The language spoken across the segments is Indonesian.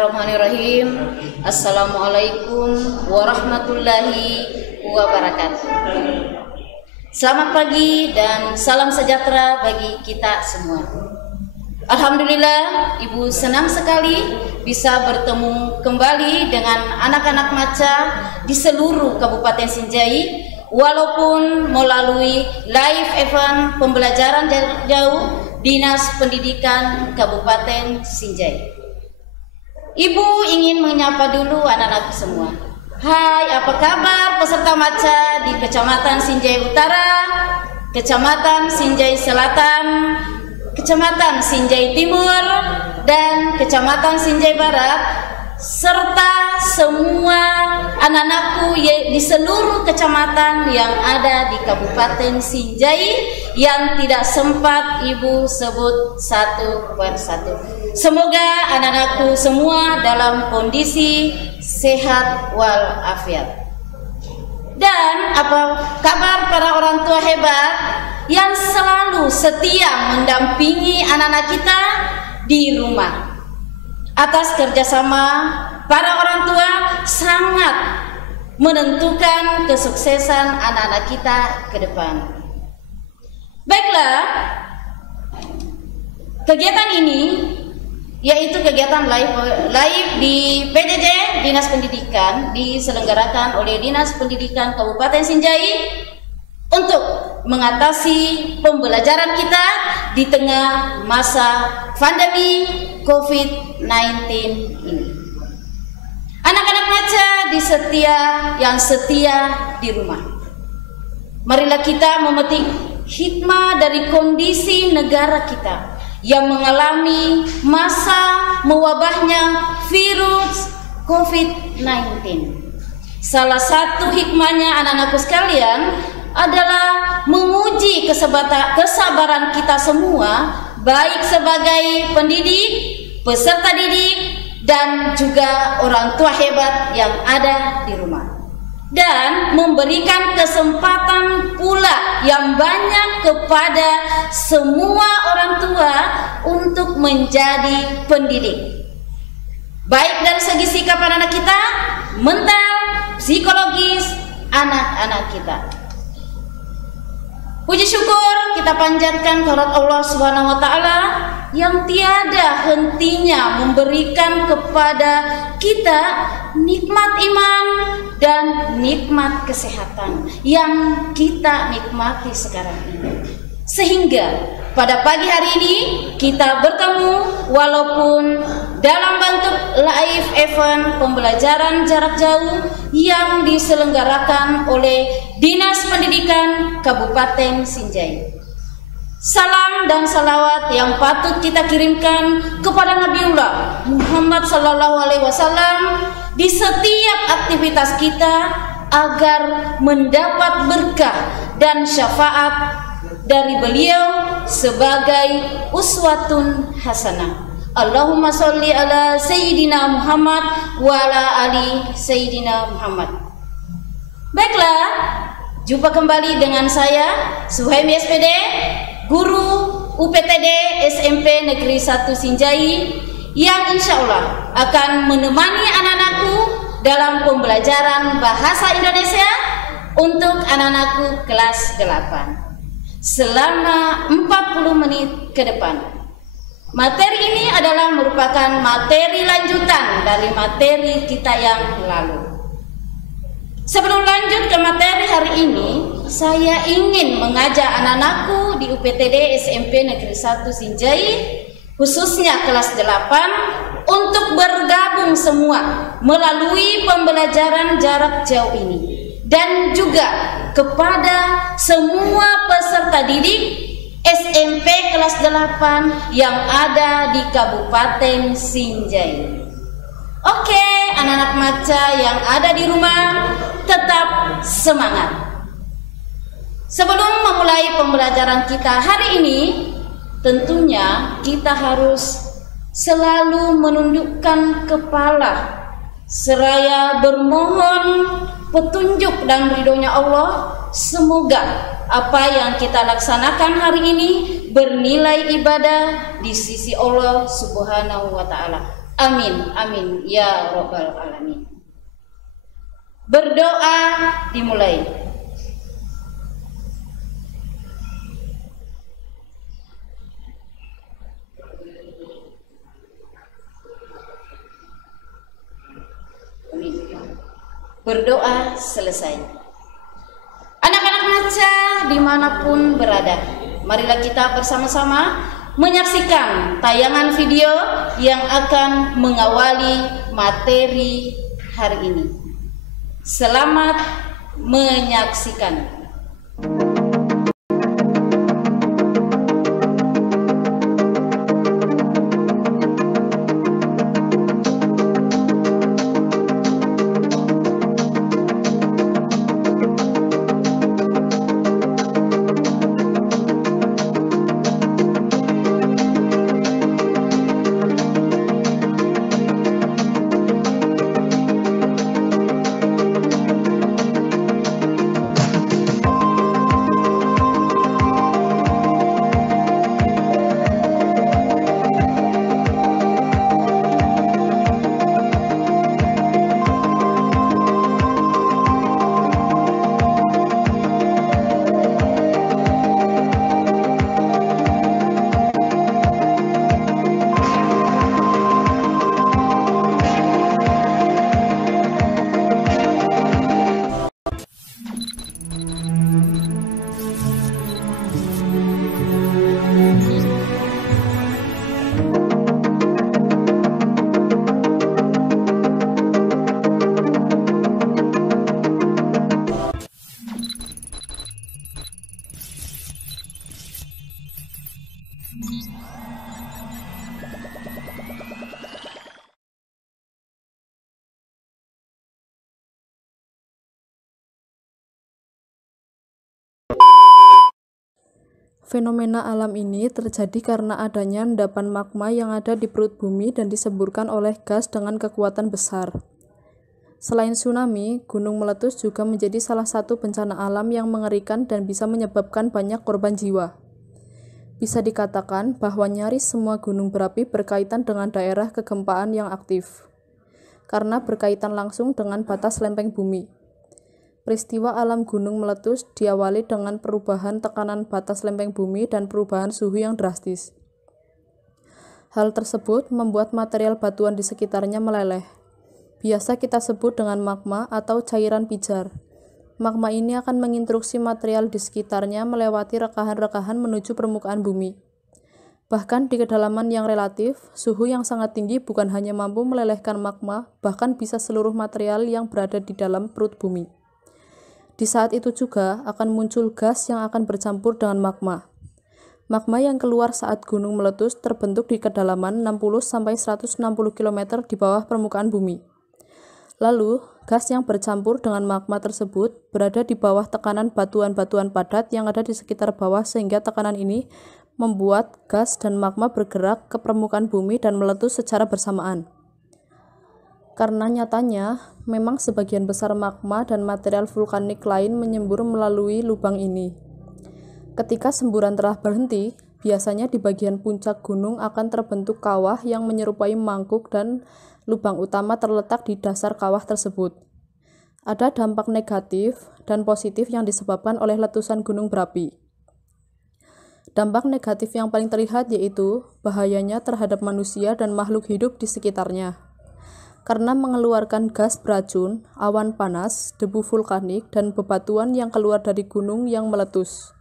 Bismillahirrahmanirrahim. Assalamualaikum warahmatullahi wabarakatuh. Selamat pagi dan salam sejahtera bagi kita semua. Alhamdulillah, Ibu senang sekali bisa bertemu kembali dengan anak-anak Maca di seluruh Kabupaten Sinjai, walaupun melalui live event pembelajaran jarak jauh Dinas Pendidikan Kabupaten Sinjai. Ibu ingin menyapa dulu anak-anak semua. Hai, apa kabar peserta Maca di Kecamatan Sinjai Utara, Kecamatan Sinjai Selatan, Kecamatan Sinjai Timur, dan Kecamatan Sinjai Barat, serta semua anak-anakku di seluruh kecamatan yang ada di Kabupaten Sinjai yang tidak sempat Ibu sebut satu persatu. Semoga anak-anakku semua dalam kondisi sehat walafiat. Dan apa kabar para orang tua hebat yang selalu setia mendampingi anak-anak kita di rumah. Atas kerjasama para orang tua sangat menentukan kesuksesan anak-anak kita ke depan. Baiklah, kegiatan ini yaitu kegiatan live di PJJ Dinas Pendidikan diselenggarakan oleh Dinas Pendidikan Kabupaten Sinjai untuk mengatasi pembelajaran kita di tengah masa pandemi COVID-19 ini. Anak-anak Maca yang setia di rumah. Marilah kita memetik hikmah dari kondisi negara kita yang mengalami masa mewabahnya virus COVID-19. Salah satu hikmahnya anak-anakku sekalian adalah menguji kesabaran kita semua, baik sebagai pendidik, peserta didik, dan juga orang tua hebat yang ada di rumah. Dan memberikan kesempatan pula yang banyak kepada semua orang tua untuk menjadi pendidik, baik dari segi sikap anak-anak kita, mental, psikologis anak-anak kita. Puji syukur kita panjatkan kehadirat Allah Subhanahu wa taala yang tiada hentinya memberikan kepada kita nikmat iman dan nikmat kesehatan yang kita nikmati sekarang ini. Sehingga pada pagi hari ini kita bertemu walaupun dalam bentuk live event pembelajaran jarak jauh yang diselenggarakan oleh Dinas Pendidikan Kabupaten Sinjai. Salam dan salawat yang patut kita kirimkan kepada Nabiullah Muhammad SAW di setiap aktivitas kita agar mendapat berkah dan syafaat dari beliau sebagai uswatun hasanah. Allahumma sholli ala Sayyidina Muhammad wa ala ali Sayyidina Muhammad. Baiklah, jumpa kembali dengan saya Suhaimi SPD, guru UPTD SMP Negeri 1 Sinjai, yang insya Allah akan menemani anak-anakku dalam pembelajaran bahasa Indonesia untuk anak-anakku kelas 8 selama 40 menit ke depan. Materi ini adalah merupakan materi lanjutan dari materi kita yang lalu. Sebelum lanjut ke materi hari ini, saya ingin mengajak anak-anakku di UPTD SMP Negeri 1 Sinjai, khususnya kelas 8, untuk bergabung semua melalui pembelajaran jarak jauh ini. Dan juga kepada semua peserta didik SMP kelas 8 yang ada di Kabupaten Sinjai. Oke, anak-anak Maca yang ada di rumah, tetap semangat. Sebelum memulai pembelajaran kita hari ini, tentunya kita harus selalu menundukkan kepala seraya bermohon petunjuk dan ridhonya Allah. Semoga apa yang kita laksanakan hari ini bernilai ibadah di sisi Allah Subhanahu wa taala. Amin, amin, ya Rabbal Alamin. Berdoa dimulai. Amin. Berdoa selesai. Anak-anak Naca dimanapun berada, marilah kita bersama-sama menyaksikan tayangan video yang akan mengawali materi hari ini. Selamat menyaksikan. Fenomena alam ini terjadi karena adanya endapan magma yang ada di perut bumi dan disemburkan oleh gas dengan kekuatan besar. Selain tsunami, gunung meletus juga menjadi salah satu bencana alam yang mengerikan dan bisa menyebabkan banyak korban jiwa. Bisa dikatakan bahwa nyaris semua gunung berapi berkaitan dengan daerah kegempaan yang aktif, karena berkaitan langsung dengan batas lempeng bumi. Peristiwa alam gunung meletus diawali dengan perubahan tekanan batas lempeng bumi dan perubahan suhu yang drastis. Hal tersebut membuat material batuan di sekitarnya meleleh. Biasa kita sebut dengan magma atau cairan pijar. Magma ini akan menginstruksi material di sekitarnya melewati rekahan-rekahan menuju permukaan bumi. Bahkan di kedalaman yang relatif, suhu yang sangat tinggi bukan hanya mampu melelehkan magma, bahkan bisa seluruh material yang berada di dalam perut bumi. Di saat itu juga akan muncul gas yang akan bercampur dengan magma. Magma yang keluar saat gunung meletus terbentuk di kedalaman 60-160 km di bawah permukaan bumi. Lalu, gas yang bercampur dengan magma tersebut berada di bawah tekanan batuan-batuan padat yang ada di sekitar bawah sehingga tekanan ini membuat gas dan magma bergerak ke permukaan bumi dan meletus secara bersamaan. Karena nyatanya, memang sebagian besar magma dan material vulkanik lain menyembur melalui lubang ini. Ketika semburan telah berhenti, biasanya di bagian puncak gunung akan terbentuk kawah yang menyerupai mangkuk dan lubang utama terletak di dasar kawah tersebut. Ada dampak negatif dan positif yang disebabkan oleh letusan gunung berapi. Dampak negatif yang paling terlihat yaitu bahayanya terhadap manusia dan makhluk hidup di sekitarnya. Karena mengeluarkan gas beracun, awan panas, debu vulkanik, dan bebatuan yang keluar dari gunung yang meletus.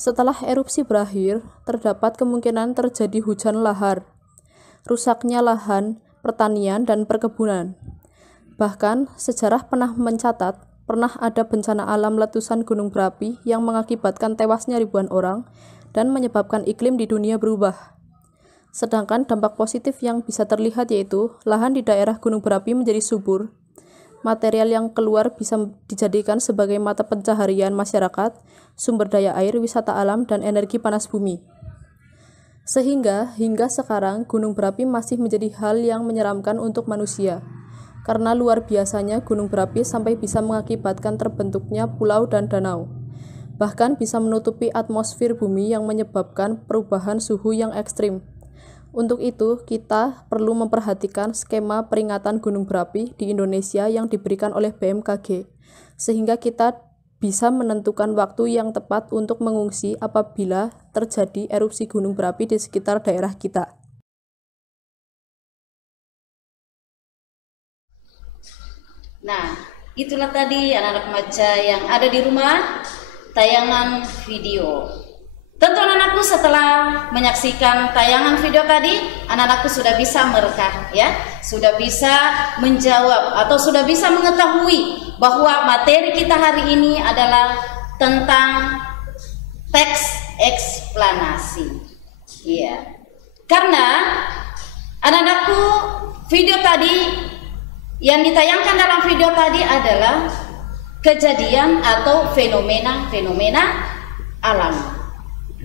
Setelah erupsi berakhir, terdapat kemungkinan terjadi hujan lahar, rusaknya lahan, pertanian, dan perkebunan. Bahkan, sejarah pernah mencatat, pernah ada bencana alam letusan gunung berapi yang mengakibatkan tewasnya ribuan orang dan menyebabkan iklim di dunia berubah. Sedangkan dampak positif yang bisa terlihat yaitu lahan di daerah gunung berapi menjadi subur, material yang keluar bisa dijadikan sebagai mata pencaharian masyarakat, sumber daya air, wisata alam, dan energi panas bumi. Sehingga hingga sekarang gunung berapi masih menjadi hal yang menyeramkan untuk manusia, karena luar biasanya gunung berapi sampai bisa mengakibatkan terbentuknya pulau dan danau. Bahkan bisa menutupi atmosfer bumi yang menyebabkan perubahan suhu yang ekstrim. Untuk itu, kita perlu memperhatikan skema peringatan gunung berapi di Indonesia yang diberikan oleh BMKG, sehingga kita bisa menentukan waktu yang tepat untuk mengungsi apabila terjadi erupsi gunung berapi di sekitar daerah kita. Nah, itulah tadi anak-anak remaja yang ada di rumah, tayangan video. Tentu anak-anakku setelah menyaksikan tayangan video tadi, anak-anakku sudah bisa mereka, ya, sudah bisa menjawab atau sudah bisa mengetahui bahwa materi kita hari ini adalah tentang teks eksplanasi. Iya. Karena anak-anakku video tadi yang ditayangkan dalam video tadi adalah kejadian atau fenomena-fenomena alam.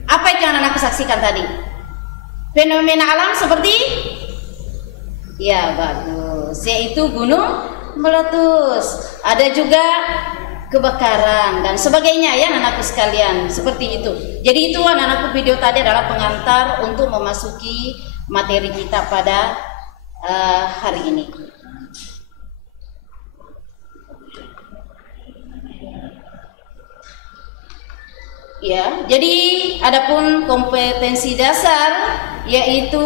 Apa itu yang anak-anak saksikan tadi? Fenomena alam seperti? Ya, bagus. Yaitu gunung meletus. Ada juga kebakaran dan sebagainya ya anak-anakku sekalian. Seperti itu. Jadi itu anak-anakku video tadi adalah pengantar untuk memasuki materi kita pada hari ini. Ya, jadi adapun kompetensi dasar yaitu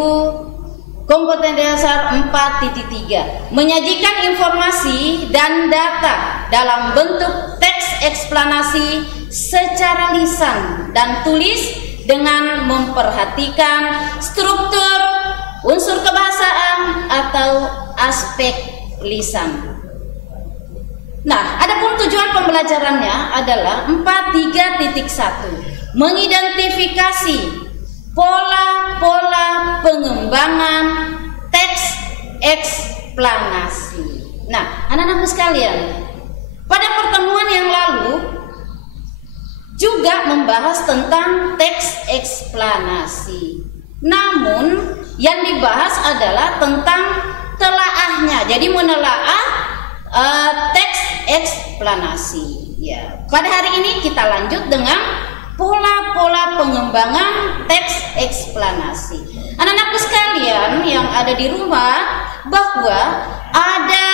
kompetensi dasar 4.3 menyajikan informasi dan data dalam bentuk teks eksplanasi secara lisan dan tulis dengan memperhatikan struktur, unsur kebahasaan atau aspek lisan. Nah, adapun tujuan pembelajarannya adalah 4.3.1 mengidentifikasi pola-pola pengembangan teks eksplanasi. Nah, anak-anakku sekalian, pada pertemuan yang lalu juga membahas tentang teks eksplanasi. Namun, yang dibahas adalah tentang telaahnya. Jadi menelaah teks eksplanasi. Ya. Pada hari ini kita lanjut dengan pola-pola pengembangan teks eksplanasi. Anak-anakku sekalian yang ada di rumah, bahwa ada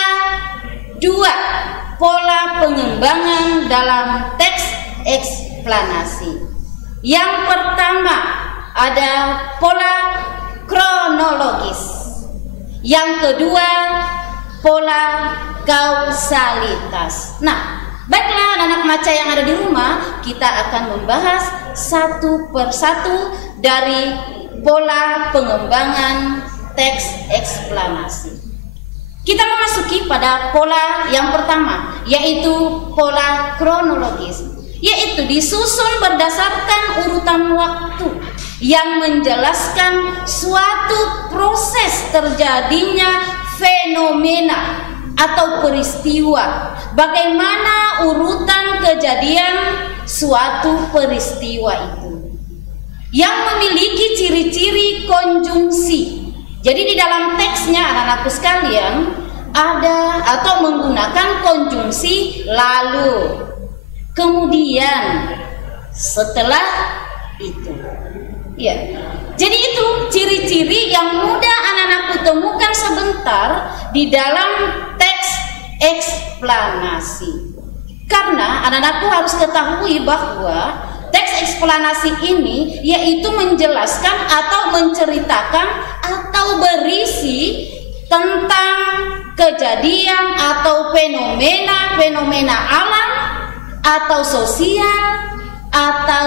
2 pola pengembangan dalam teks eksplanasi. Yang pertama ada pola kronologis. Yang kedua pola kausalitas. Nah, baiklah anak-anak maca yang ada di rumah, kita akan membahas satu persatu dari pola pengembangan teks eksplanasi. Kita memasuki pada pola yang pertama, yaitu pola kronologis, yaitu disusun berdasarkan urutan waktu yang menjelaskan suatu proses terjadinya fenomena atau peristiwa, bagaimana urutan kejadian suatu peristiwa itu yang memiliki ciri-ciri konjungsi. Jadi di dalam teksnya anak-anakku sekalian ada atau menggunakan konjungsi lalu, kemudian, setelah itu. Ya. Jadi itu ciri-ciri yang mudah anak-anakku temukan sebentar di dalam teks eksplanasi. Karena anak-anakku harus ketahui bahwa teks eksplanasi ini yaitu menjelaskan atau menceritakan atau berisi tentang kejadian atau fenomena alam atau sosial atau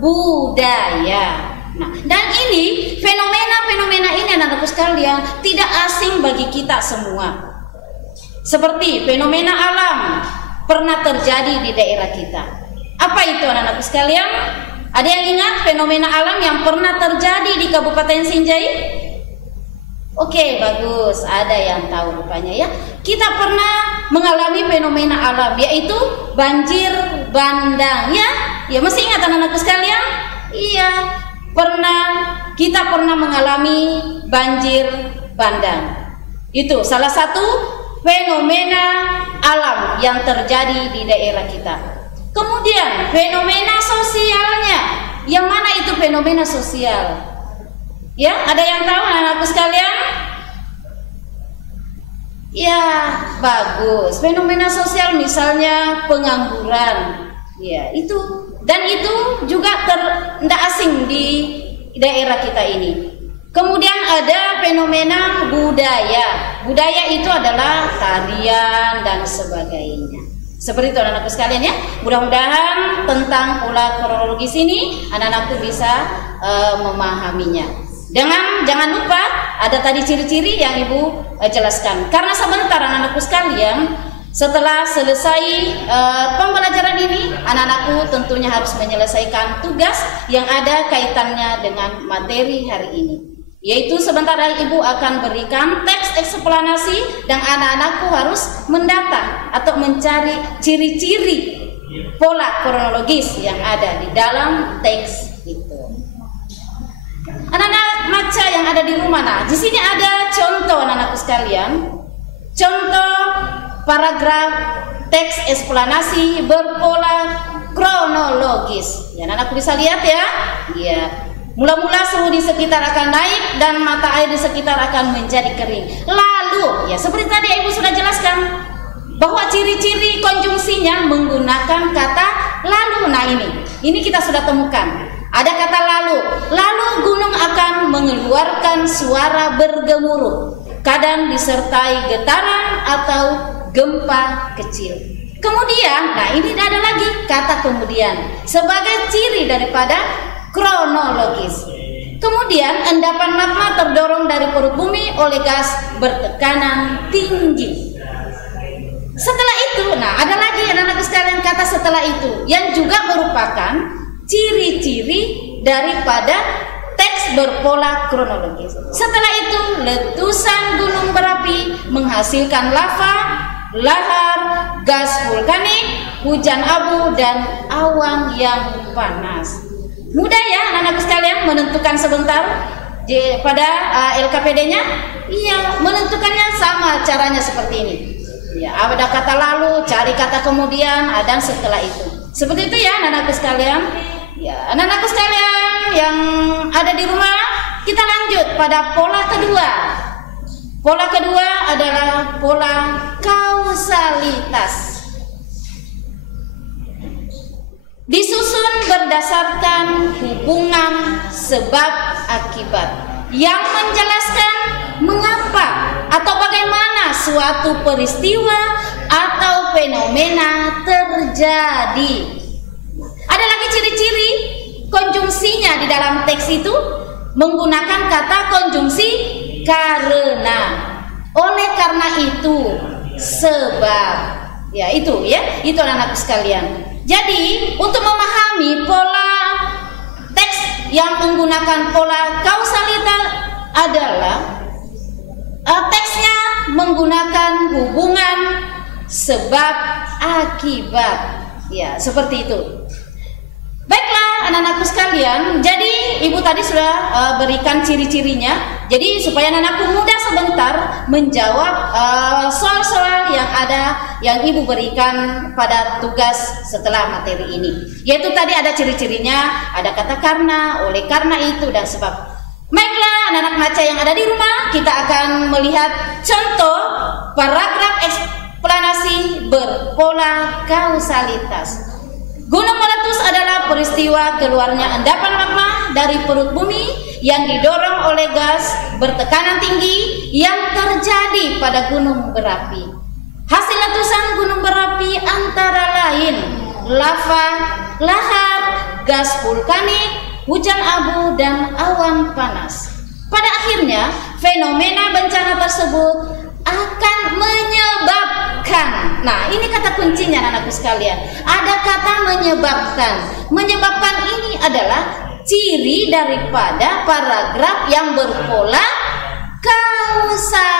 budaya. Nah, dan ini fenomena ini anak-anakku sekalian tidak asing bagi kita semua. Seperti fenomena alam pernah terjadi di daerah kita. Apa itu anak-anakku sekalian? Ada yang ingat fenomena alam yang pernah terjadi di Kabupaten Sinjai? Oke, bagus. Ada yang tahu rupanya ya. Kita pernah mengalami fenomena alam yaitu banjir bandang ya. Ya, masih ingat anak-anakku sekalian? Iya. Kita pernah mengalami banjir bandang. Itu salah satu fenomena alam yang terjadi di daerah kita. Kemudian fenomena sosialnya. Yang mana itu fenomena sosial? Ya, ada yang tahu anak-anakku sekalian? Ya, bagus. Fenomena sosial misalnya pengangguran. Ya, itu. Dan itu juga tidak asing di daerah kita ini. Kemudian ada fenomena budaya. Budaya itu adalah tarian dan sebagainya. Seperti itu anak-anakku sekalian ya. Mudah-mudahan tentang pola kronologis ini anak-anakku bisa memahaminya. Jangan lupa ada tadi ciri-ciri yang Ibu jelaskan. Karena sebentar anak-anakku sekalian, setelah selesai pembelajaran ini, anak-anakku tentunya harus menyelesaikan tugas yang ada kaitannya dengan materi hari ini. Yaitu sebentar lagi Ibu akan berikan teks eksplanasi dan anak-anakku harus mendata atau mencari ciri-ciri pola kronologis yang ada di dalam teks itu. Anak-anak maca yang ada di rumah, nah di sini ada contoh anak-anakku sekalian, contoh paragraf teks eksplanasi berpola kronologis. Ya, anak-anakku bisa lihat ya. Ya. Mula-mula suhu di sekitar akan naik dan mata air di sekitar akan menjadi kering. Lalu, ya seperti tadi Ibu sudah jelaskan bahwa ciri-ciri konjungsinya menggunakan kata lalu. Nah ini kita sudah temukan. Ada kata lalu gunung akan mengeluarkan suara bergemuruh, kadang disertai getaran atau gempa kecil. Kemudian, nah ini ada lagi kata kemudian sebagai ciri daripada kronologis. Kemudian endapan magma terdorong dari perut bumi oleh gas bertekanan tinggi. Setelah itu, nah ada lagi anak-anak sekalian kata setelah itu yang juga merupakan ciri-ciri daripada teks berpola kronologis. Setelah itu, letusan gunung berapi menghasilkan lava, lahar, gas vulkanik, hujan abu, dan awan yang panas. Mudah ya anak-anak sekalian menentukan sebentar pada LKPD-nya? Iya, menentukannya sama caranya seperti ini. Ya, ada kata lalu, cari kata kemudian, dan setelah itu. Seperti itu ya anak-anak sekalian. Ya, anak-anak sekalian yang ada di rumah, kita lanjut pada pola kedua. Pola kedua adalah pola kausalitas. Disusun berdasarkan hubungan sebab akibat yang menjelaskan mengapa atau bagaimana suatu peristiwa atau fenomena terjadi. Ada lagi ciri-ciri konjungsinya di dalam teks itu menggunakan kata konjungsi karena, oleh karena itu, sebab. Ya itu anak-anak sekalian. Jadi untuk memahami pola teks yang menggunakan pola kausalitas adalah teksnya menggunakan hubungan sebab akibat. Ya, seperti itu. Baiklah anak-anakku sekalian, jadi Ibu tadi sudah berikan ciri-cirinya. Jadi supaya anak-anakku mudah sebentar menjawab soal-soal yang ada yang Ibu berikan pada tugas setelah materi ini. Yaitu tadi ada ciri-cirinya, ada kata karena, oleh karena itu, dan sebab. Baiklah anak-anak maca yang ada di rumah, kita akan melihat contoh paragraf eksplanasi berpola kausalitas. Gunung meletus adalah peristiwa keluarnya endapan magma dari perut bumi yang didorong oleh gas bertekanan tinggi yang terjadi pada gunung berapi. Hasil letusan gunung berapi antara lain lava, lahar, gas vulkanik, hujan abu, dan awan panas. Pada akhirnya, fenomena bencana tersebut akan menyebabkan. Nah, ini kata kuncinya anak-anakku sekalian. Ada kata menyebabkan. Menyebabkan ini adalah ciri daripada paragraf yang berpola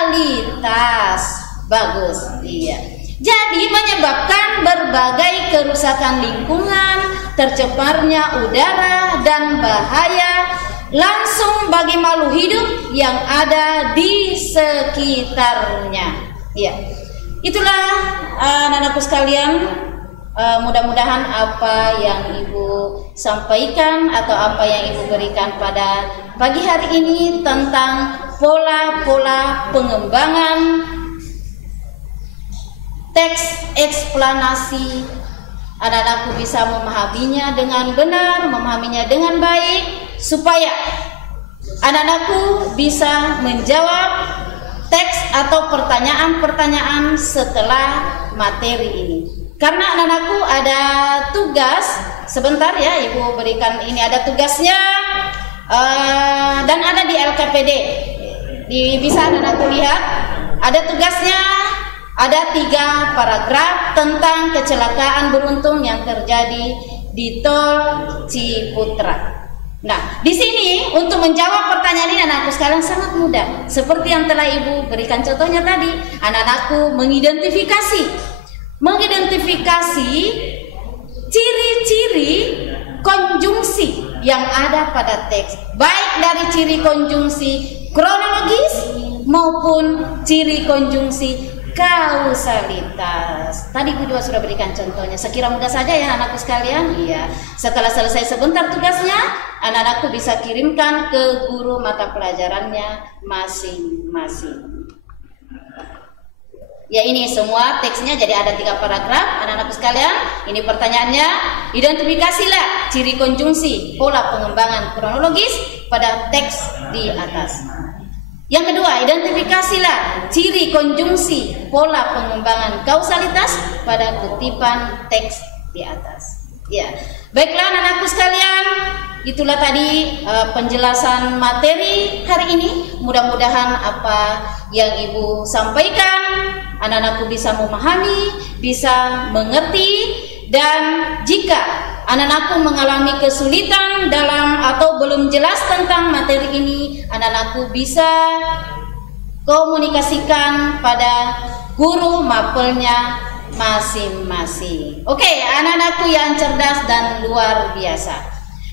kausalitas. Bagus, iya. Jadi menyebabkan berbagai kerusakan lingkungan, tercemarnya udara, dan bahaya langsung bagi makhluk hidup yang ada di sekitarnya. Ya, itulah anak-anakku sekalian. Mudah-mudahan apa yang Ibu sampaikan atau apa yang Ibu berikan pada pagi hari ini tentang pola-pola pengembangan teks eksplanasi. Anak-anakku bisa memahaminya dengan benar, memahaminya dengan baik, supaya anak-anakku bisa menjawab teks atau pertanyaan-pertanyaan setelah materi ini. Karena anak-anakku ada tugas, sebentar ya Ibu berikan, ini ada tugasnya dan ada di LKPD. Bisa anak-anakku lihat, ada tugasnya, ada 3 paragraf tentang kecelakaan beruntun yang terjadi di Tol Ciputra. Nah, di sini untuk menjawab pertanyaan ini anak-anakku sekalian sangat mudah. Seperti yang telah Ibu berikan contohnya tadi, anak-anakku mengidentifikasi ciri-ciri konjungsi yang ada pada teks, baik dari ciri konjungsi kronologis maupun ciri konjungsi kausalitas. Tadi Ibu juga sudah berikan contohnya. Sekira mudah saja ya anakku sekalian. Iya. Setelah selesai sebentar tugasnya, anak-anakku bisa kirimkan ke guru mata pelajarannya masing-masing. Ya, ini semua teksnya, jadi ada 3 paragraf anak-anakku sekalian. Ini pertanyaannya, identifikasilah ciri konjungsi pola pengembangan kronologis pada teks di atas. Yang kedua, identifikasilah ciri konjungsi pola pengembangan kausalitas pada kutipan teks di atas. Ya, baiklah anak-anakku sekalian, itulah tadi penjelasan materi hari ini. Mudah-mudahan apa yang Ibu sampaikan anak-anakku bisa memahami, bisa mengerti, dan jika anak-anakku mengalami kesulitan dalam atau belum jelas tentang materi ini, anak-anakku bisa komunikasikan pada guru mapelnya masing-masing. Oke, anak-anakku yang cerdas dan luar biasa.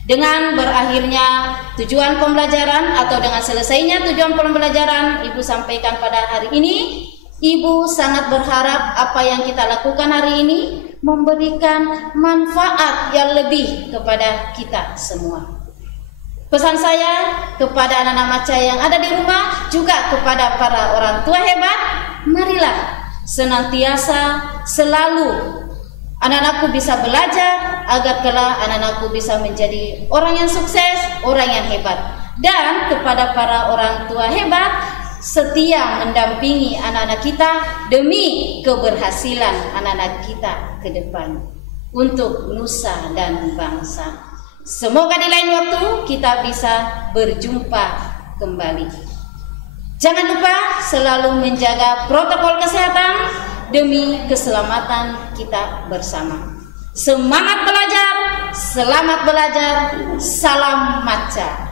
Dengan berakhirnya tujuan pembelajaran atau dengan selesainya tujuan pembelajaran Ibu sampaikan pada hari ini, Ibu sangat berharap apa yang kita lakukan hari ini memberikan manfaat yang lebih kepada kita semua. Pesan saya kepada anak-anak maca yang ada di rumah, juga kepada para orang tua hebat, marilah senantiasa selalu anak-anakku bisa belajar agar kelak anak-anakku bisa menjadi orang yang sukses, orang yang hebat. Dan kepada para orang tua hebat, setia mendampingi anak-anak kita demi keberhasilan anak-anak kita ke depan untuk nusa dan bangsa. Semoga di lain waktu kita bisa berjumpa kembali. Jangan lupa selalu menjaga protokol kesehatan demi keselamatan kita bersama. Semangat belajar, selamat belajar, salam maca.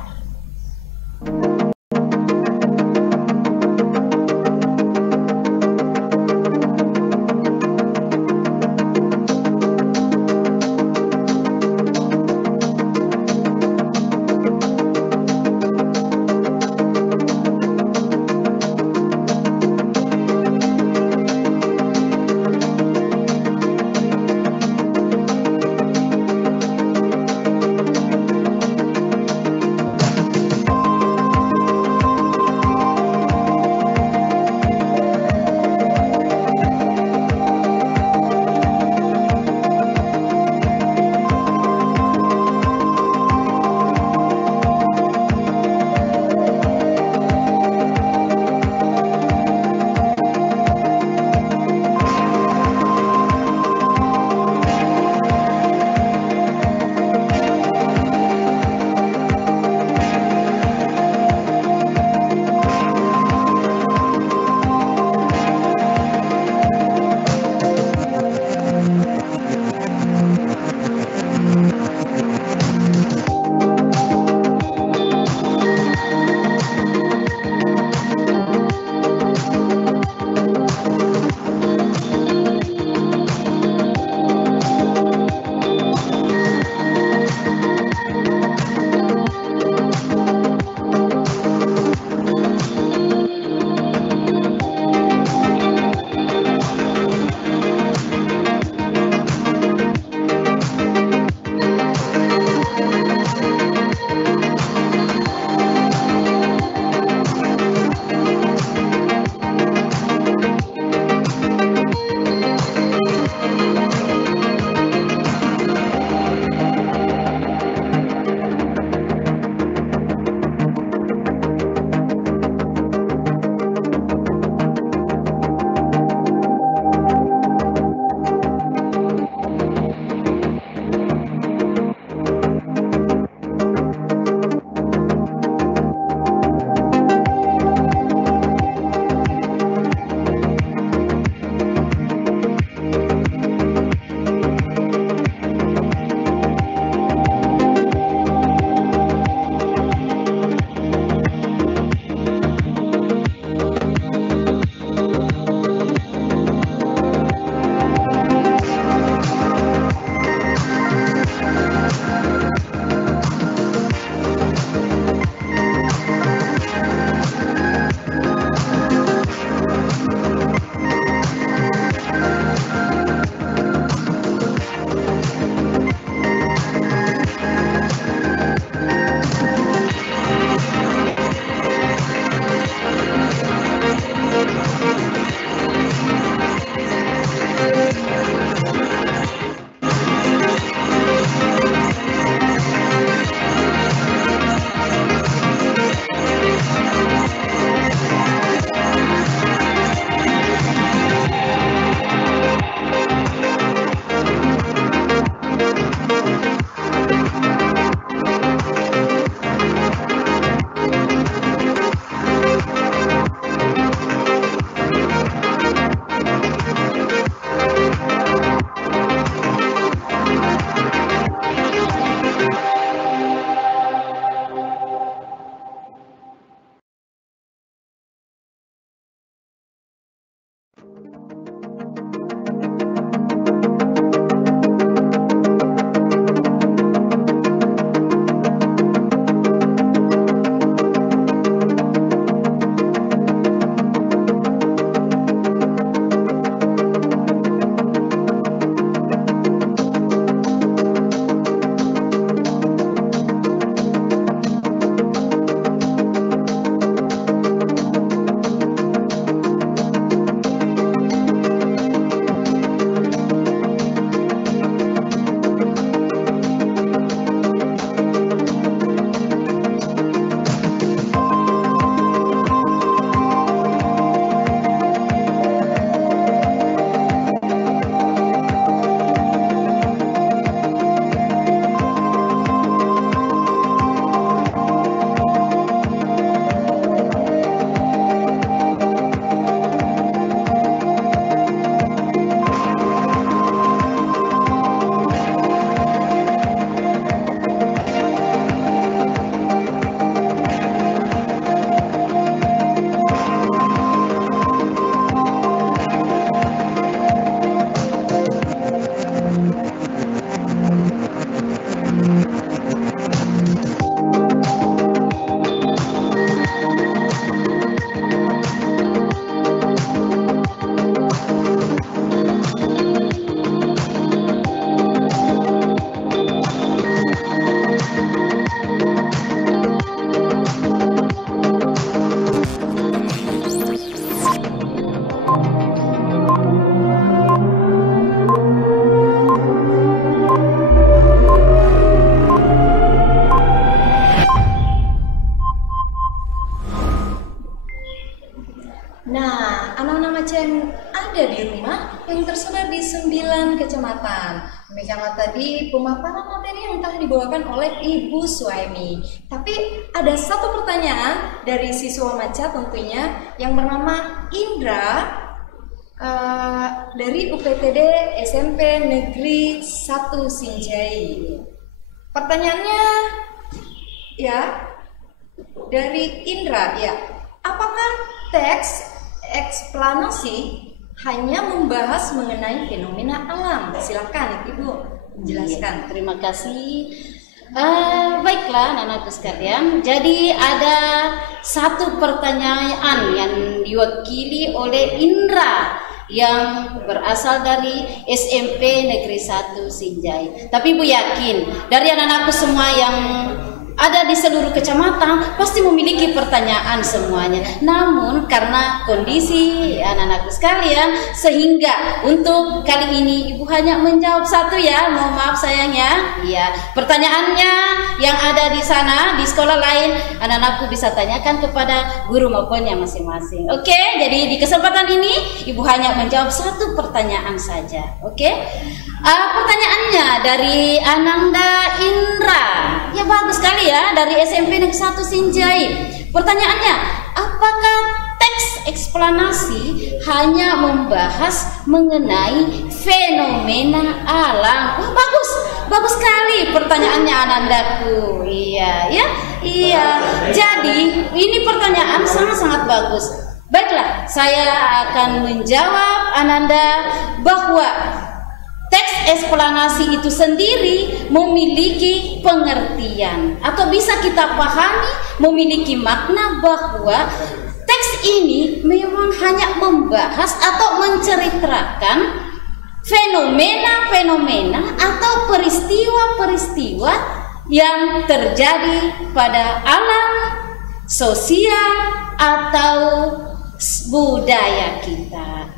kecamatan. Demikianlah tadi pemaparan materi yang telah dibawakan oleh Ibu Suhaimi. Tapi ada satu pertanyaan dari siswa Maca tentunya yang bernama Indra dari UPTD SMP Negeri 1 Sinjai. Pertanyaannya ya dari Indra ya, apakah teks eksplanasi hanya membahas mengenai fenomena alam? Silakan Ibu menjelaskan. Terima kasih. Baiklah anak-anakku sekalian, jadi ada satu pertanyaan yang diwakili oleh Indra yang berasal dari SMP Negeri 1 Sinjai. Tapi Ibu yakin dari anak-anakku semua yang ada di seluruh kecamatan pasti memiliki pertanyaan semuanya. Namun karena kondisi anak-anakku sekalian, sehingga untuk kali ini Ibu hanya menjawab satu ya. Mohon maaf sayangnya. Iya, pertanyaannya yang ada di sana di sekolah lain anak-anakku bisa tanyakan kepada guru maupun yang masing-masing. Oke, jadi di kesempatan ini Ibu hanya menjawab satu pertanyaan saja. Oke. Pertanyaannya dari Ananda Indra. Ya bagus sekali ya, dari SMP Negeri 1 Sinjai. Pertanyaannya, apakah teks eksplanasi hanya membahas mengenai fenomena alam? Wah, bagus sekali pertanyaannya Anandaku. Iya. Jadi ini pertanyaan sangat-sangat bagus. Baiklah, saya akan menjawab Ananda bahwa teks eksplanasi itu sendiri memiliki pengertian atau bisa kita pahami memiliki makna bahwa teks ini memang hanya membahas atau menceritakan fenomena-fenomena atau peristiwa-peristiwa yang terjadi pada alam, sosial, atau budaya kita.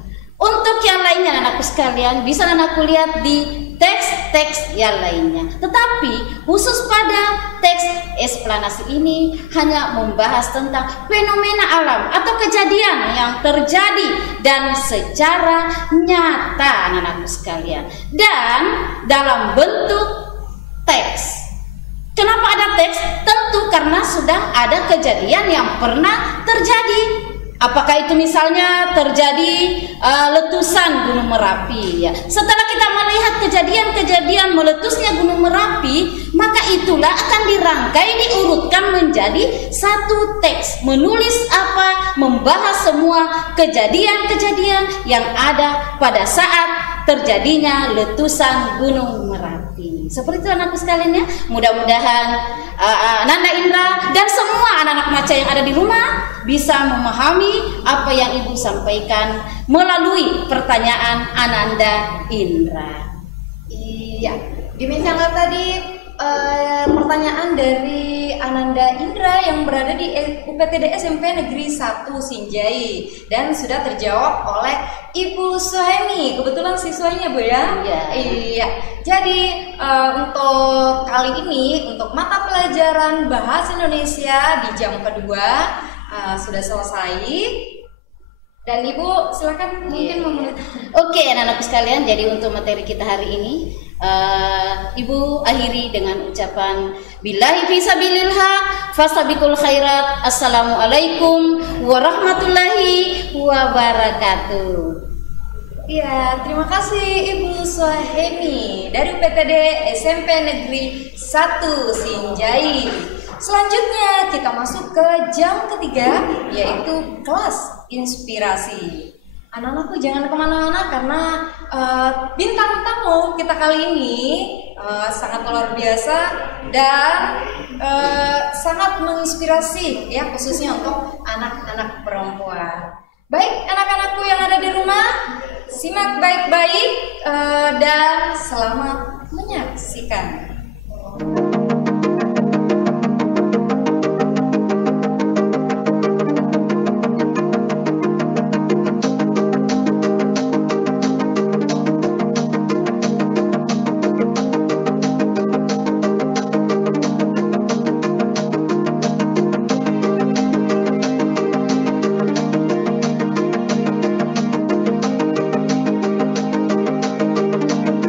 Untuk yang lainnya anakku sekalian bisa anakku lihat di teks-teks yang lainnya. Tetapi khusus pada teks eksplanasi ini hanya membahas tentang fenomena alam atau kejadian yang terjadi dan secara nyata anakku sekalian. Dan dalam bentuk teks. Kenapa ada teks? Tentu karena sudah ada kejadian yang pernah terjadi. Apakah itu misalnya terjadi letusan Gunung Merapi ya. Setelah kita melihat kejadian-kejadian meletusnya Gunung Merapi, maka itulah akan dirangkai, diurutkan menjadi satu teks. Menulis apa? Membahas semua kejadian-kejadian yang ada pada saat terjadinya letusan Gunung Merapi. Seperti itu anakku sekalian ya. Mudah-mudahan Nanda Indra dan semua anak-anak Maca yang ada di rumah bisa memahami apa yang Ibu sampaikan melalui pertanyaan Ananda Indra. Iya, demikianlah tadi pertanyaan dari Ananda Indra yang berada di UPTD SMP Negeri 1 Sinjai dan sudah terjawab oleh Ibu Suhaimi. Kebetulan siswanya Bu ya. Iya. Jadi untuk kali ini untuk mata pelajaran Bahasa Indonesia di jam kedua sudah selesai. Dan Ibu silakan mungkin memulai. Oke, anak-anakku sekalian, jadi untuk materi kita hari ini Ibu akhiri dengan ucapan billahi fisabilillah fastabiqul khairat. Assalamualaikum warahmatullahi wabarakatuh. Ya, terima kasih Ibu Suhaimi dari UPTD SMP Negeri 1 Sinjai. Selanjutnya kita masuk ke jam ketiga, yaitu kelas inspirasi. Anak-anakku jangan kemana-mana karena bintang tamu kita kali ini sangat luar biasa dan sangat menginspirasi ya, khususnya untuk anak-anak perempuan. Baik anak-anakku yang ada di rumah, simak baik-baik dan selamat menyaksikan.